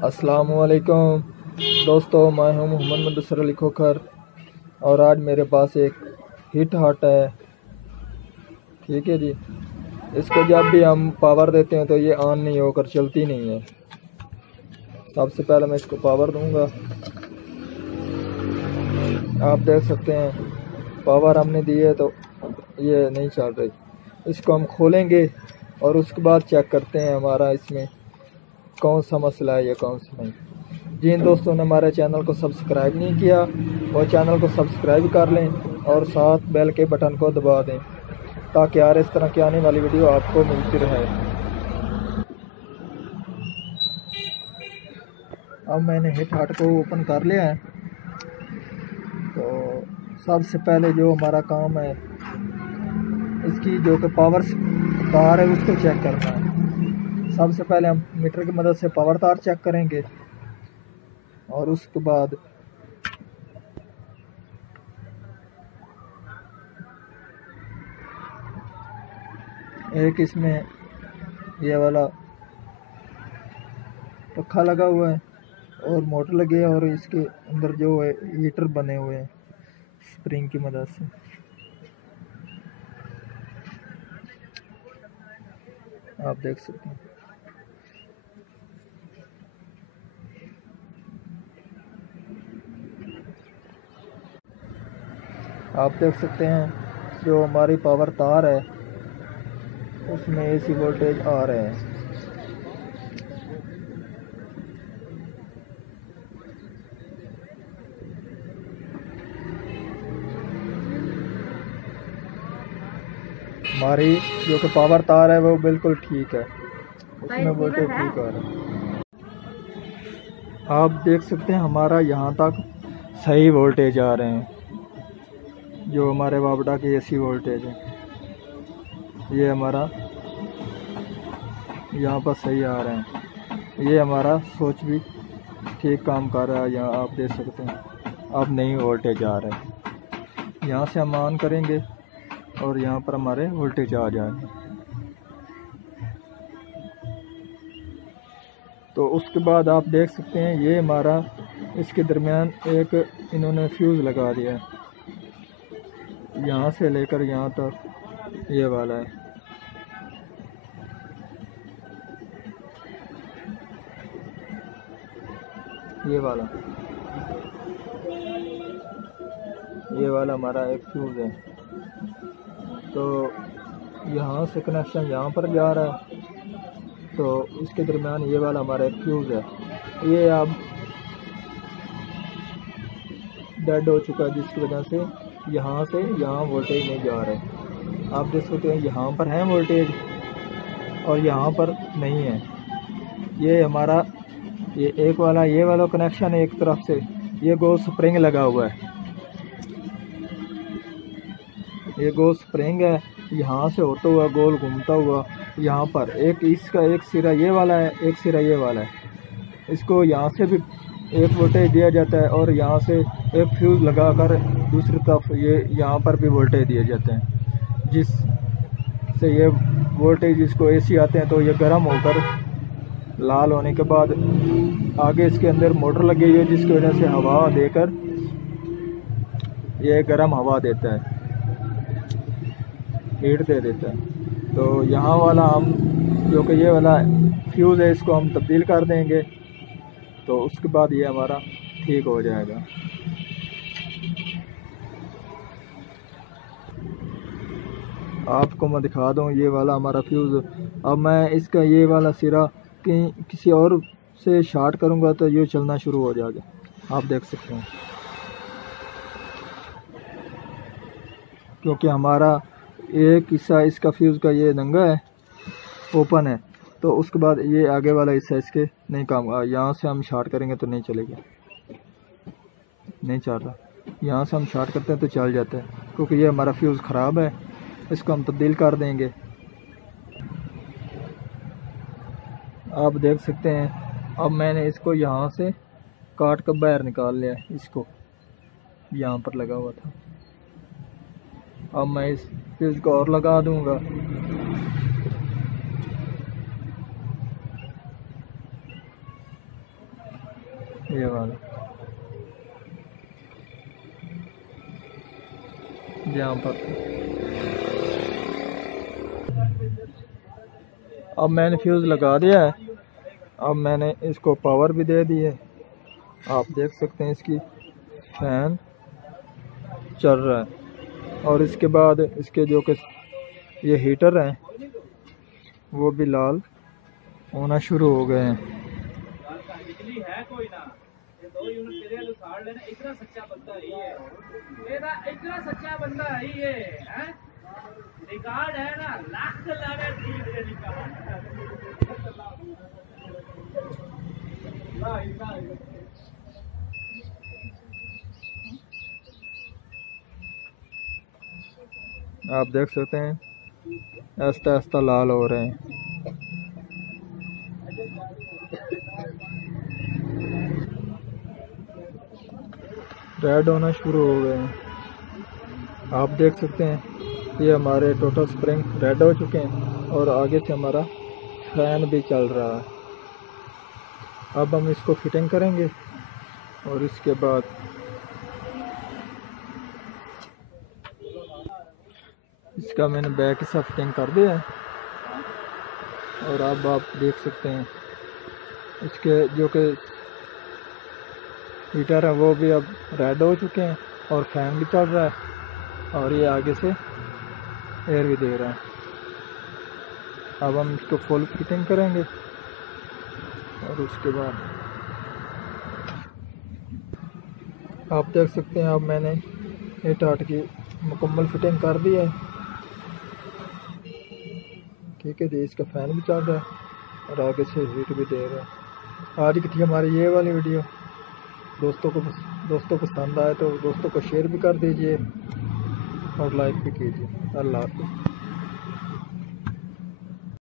अस्सलामुअलैकुम दोस्तों, मैं हूं मोहम्मद मुदस्सिर अली खोखर और आज मेरे पास एक हिट हॉट है। ठीक है जी। इसको जब भी हम पावर देते हैं तो ये ऑन नहीं होकर चलती नहीं है। सबसे पहले मैं इसको पावर दूंगा। आप देख सकते हैं पावर हमने दी है तो ये नहीं चल रही। इसको हम खोलेंगे और उसके बाद चेक करते हैं हमारा इसमें कौन सा मसला है या कौन सा नहीं। जिन दोस्तों ने हमारे चैनल को सब्सक्राइब नहीं किया वो चैनल को सब्सक्राइब कर लें और साथ बेल के बटन को दबा दें ताकि यार इस तरह की आने वाली वीडियो आपको मिलती रहे। अब मैंने हिट हॉट को ओपन कर लिया है। तो सबसे पहले जो हमारा काम है इसकी जो कि पावर तार है उसको चेक करना है। सबसे पहले हम मीटर की मदद से पावर तार चेक करेंगे और उसके बाद एक इसमें ये वाला पखा लगा हुआ है और मोटर लगी है और इसके अंदर जो है हीटर बने हुए हैं स्प्रिंग की मदद से। आप देख सकते हैं। आप देख सकते हैं जो हमारी पावर तार है उसमें एसी वोल्टेज आ रहे हैं। हमारी जो कि पावर तार है वो बिल्कुल ठीक है, उसमें वोल्टेज ठीक आ रहा है। आप देख सकते हैं हमारा यहाँ तक सही वोल्टेज आ रहे हैं। जो हमारे वापडा की एसी वोल्टेज है ये हमारा यहाँ पर सही आ रहे हैं। ये हमारा स्विच भी ठीक काम कर रहा है। यहाँ आप देख सकते हैं अब नई वोल्टेज आ रहा है। यहाँ से हम ऑन करेंगे और यहाँ पर हमारे वोल्टेज आ जाएंगे। तो उसके बाद आप देख सकते हैं ये हमारा इसके दरमियान एक इन्होंने फ्यूज़ लगा दिया है। यहाँ से लेकर यहाँ तक ये वाला है। ये वाला हमारा एक फ्यूज़ है। तो यहाँ से कनेक्शन यहाँ पर जा रहा है तो इसके दरमियान ये वाला हमारा एक फ्यूज़ है। ये अब डेड हो चुका है जिसकी वजह से यहाँ से यहाँ वोल्टेज नहीं जा रहा है। आप देख सकते हैं यहाँ पर है वोल्टेज और यहाँ पर नहीं है। ये हमारा ये वाला कनेक्शन है। एक तरफ से ये गोल स्प्रिंग लगा हुआ है। ये गोल स्प्रिंग है, यहाँ से होता हुआ गोल घूमता हुआ यहाँ पर एक इसका एक सिरा ये वाला है, एक सिरा ये वाला है। इसको यहाँ से भी एक वोल्टेज दिया जाता है और यहाँ से एक फ्यूज़ लगाकर दूसरी तरफ ये यहाँ पर भी वोल्टेज दिए जाते हैं जिससे ये वोल्टेज जिसको एसी आते हैं तो ये गर्म होकर लाल होने के बाद आगे इसके अंदर मोटर लगी हुई है जिसकी वजह से हवा देकर ये गर्म हवा देता है, हीट दे देता है। तो यहाँ वाला हम जो कि ये वाला फ्यूज़ है इसको हम तब्दील कर देंगे तो उसके बाद ये हमारा ठीक हो जाएगा। आपको मैं दिखा दूँ ये वाला हमारा फ्यूज़। अब मैं इसका ये वाला सिरा किसी और से शॉर्ट करूँगा तो ये चलना शुरू हो जाएगा। आप देख सकते हैं क्योंकि हमारा एक हिस्सा इसका फ्यूज़ का ये नंगा है, ओपन है। तो उसके बाद ये आगे वाला हिस्सा इसके नहीं काम। यहाँ से हम शॉर्ट करेंगे तो नहीं चलेगा, नहीं चल रहा। यहाँ से हम शॉर्ट करते हैं तो चल जाता है क्योंकि ये हमारा फ्यूज़ ख़राब है। इसको हम तब्दील कर देंगे। आप देख सकते हैं अब मैंने इसको यहाँ से काट कर बाहर निकाल लिया है। इसको यहाँ पर लगा हुआ था। अब मैं इस फ्यूज़ को और लगा दूंगा। ये वाला यहाँ पर। अब मैंने फ्यूज़ लगा दिया है। अब मैंने इसको पावर भी दे दी है। आप देख सकते हैं इसकी फैन चल रहा है। और इसके बाद इसके जो कि ये हीटर हैं वो भी लाल होना शुरू हो गए हैं। रिकॉर्ड है ना, लाख आप देख सकते हैं आहिस्ता आहिस्ता लाल हो रहे हैं। रेड होना शुरू हो गए हैं। आप देख सकते हैं ये हमारे टोटल स्प्रिंग रेड हो चुके हैं और आगे से हमारा फैन भी चल रहा है। अब हम इसको फिटिंग करेंगे और इसके बाद इसका मैंने बैक हिस्सा फिटिंग कर दिया है। और अब आप देख सकते हैं इसके जो कि हीटर है वो भी अब रेड हो चुके हैं और फैन भी चल रहा है और ये आगे से एयर भी दे रहा है। अब हम इसको फुल फिटिंग करेंगे और उसके बाद आप देख सकते हैं अब मैंने ये टाट की मुकम्मल फिटिंग कर दी है। ठीक है जी, इसका फैन भी चल रहा है और आगे से हीट भी दे रहा है। आज की थी हमारी ये वाली वीडियो। दोस्तों को पसंद आए तो दोस्तों को शेयर भी कर दीजिए और लाइक भी कीजिए। अल्लाह हाफ़िज़।